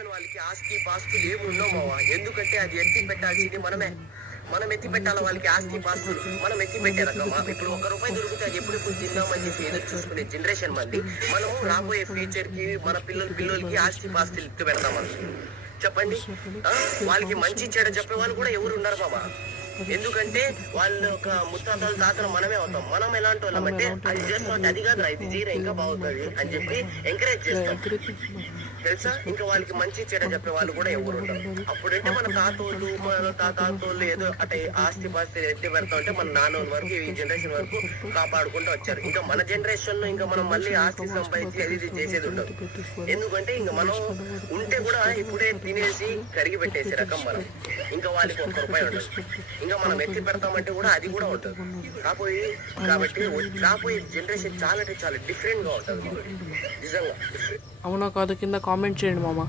Generation వాళ్ళకి ఆస్తి పాస్తులు ఏమి ఉండవు మావా. ఎందుకంటే అది ఎత్తి పెట్టాల్సింది మనమే. మనం ఎత్తి పెట్టాలి వాళ్ళకి ఆస్తి పాస్తులు. మనం ఎత్తి పెట్టే రకమా? ఇప్పుడు ₹1 దొరికితే అది ఎప్పుడు తిందామని చెప్పి ఎదురు చూసుకునే జనరేషన్ మంది. మనము రాబోయే ఫ్యూచర్ కి మన పిల్లలకి ఆస్తి పాస్తులు ఎత్తి పెడతామని చెప్పండి. వాళ్ళకి మంచి చెడ చెప్పే వాళ్ళు కూడా ఎవరు ఉన్నారు బాబా. ఎందుకంటే వాళ్ళు ఒక ముత్తాతలు తాతలు మనమే అవుతాం. మనం ఎలాంటి వాళ్ళం అంటే అది చేస్తుంటే అది కాదు ఇది జీరా ఇంకా బాగుంటుంది అని చెప్పి ఎంకరేజ్ చేస్తాం తెలుసా. ఇంకా వాళ్ళకి మంచి చెడ చెప్పే వాళ్ళు కూడా ఎవరు ఉండరు. అప్పుడంటే మన తాతోళ్ళు ఏదో అట ఆస్తి పాస్తి ఎత్తి పెడతా ఉంటే మన నాన్న వరకు ఈ జనరేషన్ వరకు కాపాడుకుంటూ వచ్చారు. ఇంకా మన జనరేషన్ లో ఇంకా మనం మళ్ళీ ఆస్తి సంపాదించి అది ఇది చేసేది ఉండదు. ఎందుకంటే ఇంకా మనం ఉంటే కూడా ఇప్పుడే తినేసి కరిగి పెట్టేసి రకం మనం. ఇంకా వాళ్ళకి ₹1 ఉండదు. ఇంకా మనం ఎత్తి పెడతామంటే కూడా అది కూడా ఉంటుంది. కాబట్టి రాబోయే జనరేషన్ చాలా అంటే చాలా డిఫరెంట్ గా ఉంటుంది నిజంగా. అవునా కాదు కింద కామెంట్ చేయండి మామ.